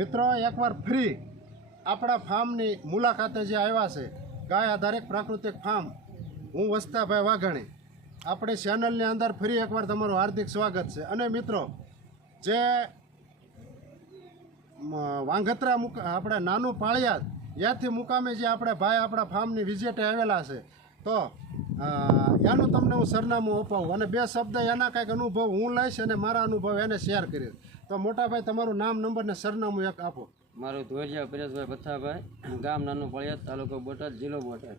મિત્રો, એકવાર ફ્રી આપણા ફાર્મની મુલાકાતે જે આવ્યા છે, ગાય આધારિત પ્રાકૃતિક ફાર્મ, હું વસ્તાભાઈ વાઘાણી. આપણી ચેનલની અંદર ફરી એકવાર તમારું હાર્દિક સ્વાગત છે. અને મિત્રો, જે વાંગત્રા મુકા, આપણે નાનું પાળિયાદ ત્યાંથી મુકામે જે આપણે ભાઈ આપણા ફાર્મની વિઝિટે આવેલા છે તો એનું તમને હું સરનામું અપાવું અને બે શબ્દ એના કાંઈક અનુભવ હું લઈશ અને મારા અનુભવ એને શેર કરીશ. તો મોટાભાઈ તમારું નામ નંબર ને સરનામું એક આપો. મારું ધોરિયા પરેશભાઈ ભથ્થાભાઈ ગામ નાનું પળિયા તાલુકો બોટાદ જિલ્લો બોટાદ.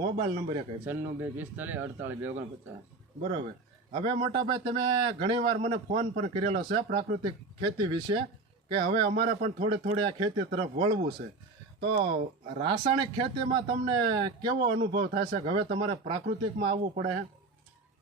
મોબાઈલ નંબર એક છન્નું બે પિસ્તાલીસ અડતાલીસ બે ઓગણપચાસ બરાબર. હવે મોટાભાઈ તમે ઘણીવાર મને ફોન પણ કરેલો છે પ્રાકૃતિક ખેતી વિશે કે હવે અમારે પણ થોડી થોડી આ ખેતી તરફ વળવું છે. તો રાસાયણિક ખેતીમાં તમને કેવો અનુભવ થાય છે કે હવે તમારે પ્રાકૃતિકમાં આવવું પડે છે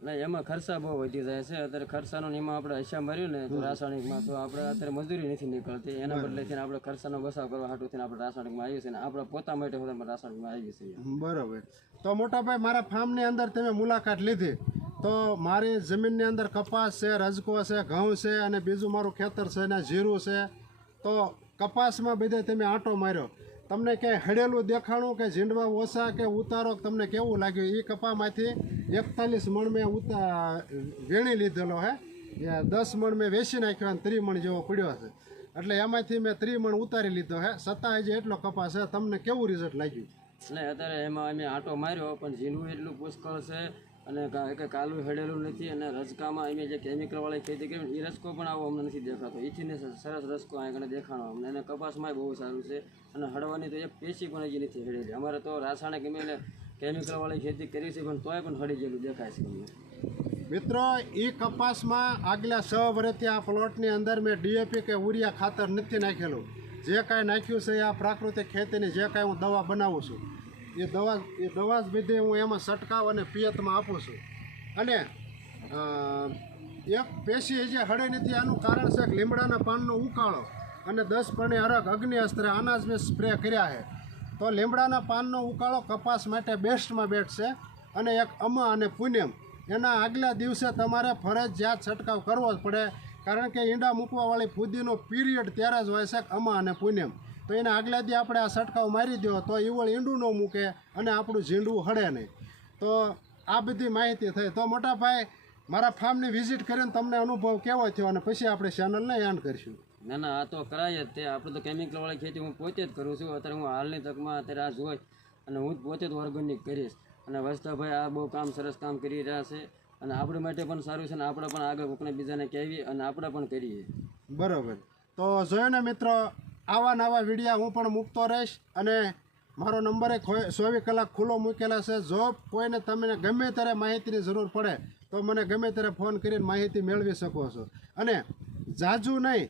એટલે એમાં ખર્ચા બહુ વધી જાય છે. અત્યારે ખર્ચાનો નિયમ આપણે હશા માર્યું ને તો રાસાયણિકમાં તો આપણે અત્યારે મજૂરી નથી નીકળતી. એના બદલે થઈને આપણે ખર્ચાનો બસાવ કરવા હાટું થઈને આપણે રાસાયણિકમાં આવીએ છીએ ને આપણે પોતા માટે હવે અમે રાસાયણિકમાં આવીએ છીએ. બરાબર. તો મોટાભાઈ મારા ફાર્મની અંદર તમે મુલાકાત લીધી. તો મારી જમીનની અંદર કપાસ છે રજકો છે ઘઉં છે અને બીજું મારું ખેતર છે ને જીરું છે. તો કપાસમાં બધે તમે આંટો માર્યો. તમને ક્યાંય હડેલું દેખાણું કે ઝીંડવા ઓછા કે ઉતારો, તમને કેવું લાગ્યું? એ કપામાંથી એકતાલીસ મણ મેં ઉતા, વેણી લીધેલો હે. દસ મણ મેં વેચી નાખ્યો અને ત્રી મણ જેવો પડ્યો છે. એટલે એમાંથી મેં ત્રી મણ ઉતારી લીધો હે. છતાંય જે એટલો કપાસ છે, તમને કેવું રિઝલ્ટ લાગ્યું? એટલે અત્યારે એમાં અમે આંટો માર્યો, પણ ઝીંડવું એટલું પુષ્કળ છે અને કા- કે કાલું હેડેલું નથી અને રજકામાં અમે જે કેમિકલવાળી ખેતી કરી એ રસકો પણ આવો અમને નથી દેખાતો. એથીને સરસ રસકો આગળ દેખાણો અમને. અને કપાસમાં બહુ સારું છે. અને હળવાની તો એક પેશી પણ હજી નથી હળેલી. અમારે તો રાસાયણિક અમે કેમિકલવાળી ખેતી કરી છે, પણ તોય પણ હળી ગયેલું દેખાય છે અમને. મિત્રો એ કપાસમાં આગલા છ વર્ષથી આ પ્લોટની અંદર મેં ડીએપી કે યુરિયા ખાતર નથી નાખેલું. જે કાંઈ નાખ્યું છે આ પ્રાકૃતિક ખેતીની, જે કાંઈ હું દવા બનાવું છું. એ દવા એ દવા જ વિધિ હું એમાં છંટકાવ અને પિયતમાં આપું છું. અને એક પેશી જે હળે નથી, આનું કારણ છે કે લીમડાના પાનનો ઉકાળો અને દસ પણે અરગ અગ્નિ અસ્ત્ર આના જ મેં સ્પ્રે કર્યા છે. તો લીમડાના પાનનો ઉકાળો કપાસ માટે બેસ્ટમાં બેસ્ટ છે અને એક અમા અને પૂનમ. એના આગલા દિવસે તમારે ફરજિયાત છંટકાવ કરવો જ પડે, કારણ કે ઈંડા મૂકવાવાળી ફૂદીનો પીરિયડ ત્યારે જ હોય છે અમા અને પૂનમ. તો એના આગલા દી આપણે આ છંટકાવ મારી દો તો ઈવળ ઈંડું ન મૂકે અને આપણું ઝીંડવું હળે નહીં. તો આ બધી માહિતી થઈ. તો મોટા ભાઈ મારા ફાર્મની વિઝિટ કરીને તમને અનુભવ કેવો થયો અને પછી આપણે ચેનલને એન્ડ કરીશું. ના ના આ તો કરાય જ તે. આપણે તો કેમિકલવાળી ખેતી હું પોતે જ કરું છું. અત્યારે હું હાલની તકમાં અત્યારે આ જોઈ અને હું જ પોતે જ ઓર્ગેનિક કરીશ. અને વસ્તાભાઈ આ બહુ કામ સરસ કામ કરી રહ્યા છે અને આપણા માટે પણ સારું છે અને આપણે પણ આગળ કોકને બીજાને કહેવી અને આપણે પણ કરીએ. બરાબર. તો જોયો ને મિત્રો આવા નવા વિડીયા હું પણ મૂકતો રહીશ અને મારો નંબર એક ચોવીસ કલાક ખુલ્લો મૂકેલા છે. જો કોઈને તમને ગમે ત્યારે માહિતીની જરૂર પડે, તો મને ગમે ત્યારે ફોન કરીને માહિતી મેળવી શકો છો. અને જાજુ નહીં,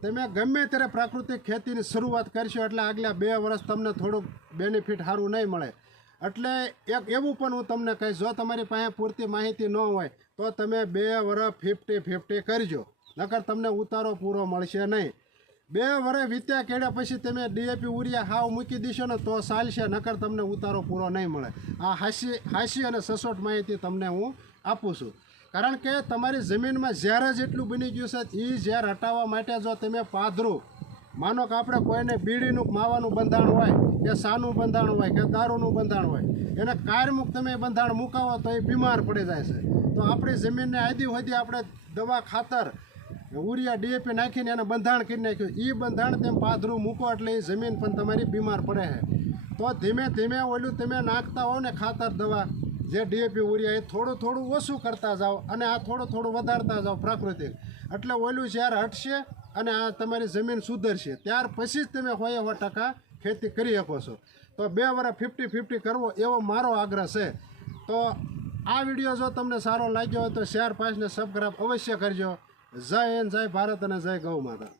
તમે ગમે ત્યારે પ્રાકૃતિક ખેતીની શરૂઆત કરશો એટલે આગલા બે વર્ષ તમને થોડુંક બેનિફિટ સારું નહીં મળે. એટલે એક એવું પણ હું તમને કહીશ, જો તમારી પાસે પૂરતી માહિતી ન હોય, તો તમે બે વર્ષ ફિફ્ટી ફિફ્ટી કરજો. નકર તમને ઉતારો પૂરો મળશે નહીં. બે વરે વીત્યા કેડ્યા પછી તમે ડીએપી ઉરિયા હાવ મૂકી દીશો ને તો ચાલશે, નકર તમને ઉતારો પૂરો નહીં મળે. આ હાસી હાસી અને સસોટ માહિતી તમને હું આપું છું. કારણ કે તમારી જમીનમાં ઝેર જ એટલું બની ગયું છે એ ઝેર હટાવવા માટે જો તમે પાધરું માનો કે આપણે કોઈને બીડીનું માવાનું બંધાણ હોય, કે સાનું બંધાણ હોય, કે દારૂનું બંધાણ હોય, એને કાયમુક તમે બંધાણ મુકાવો તો એ બીમાર પડી જાય છે. તો આપણી જમીનને આદી સુધી આપણે દવા ખાતર ઉરિયા ડીએપી નાખીને એને બંધાણ કરી નાખ્યું. એ બંધાણ તેમ પાધરું મૂકો એટલે એ જમીન પણ તમારી બીમાર પડે છે. તો ધીમે ધીમે ઓલું તમે નાખતા હોવ ને ખાતર દવા, જે ડીએપી ઉરિયા એ થોડું થોડું ઓછું કરતા જાઓ અને આ થોડું થોડું વધારતા જાઓ પ્રાકૃતિક. એટલે ઓલું જ્યારે હટશે અને આ તમારી જમીન સુધરશે, ત્યાર પછી જ તમે હોય એવા ટકા ખેતી કરી શકો છો. તો બે વર્ષ ફિફ્ટી ફિફ્ટી કરવો એવો મારો આગ્રહ છે. તો આ વીડિયો જો તમને સારો લાગ્યો હોય તો શેર પાસને સબસ્ક્રાઈબ અવશ્ય કરજો. જય હિન્દ જય ભારત અને જય ગૌ માતા.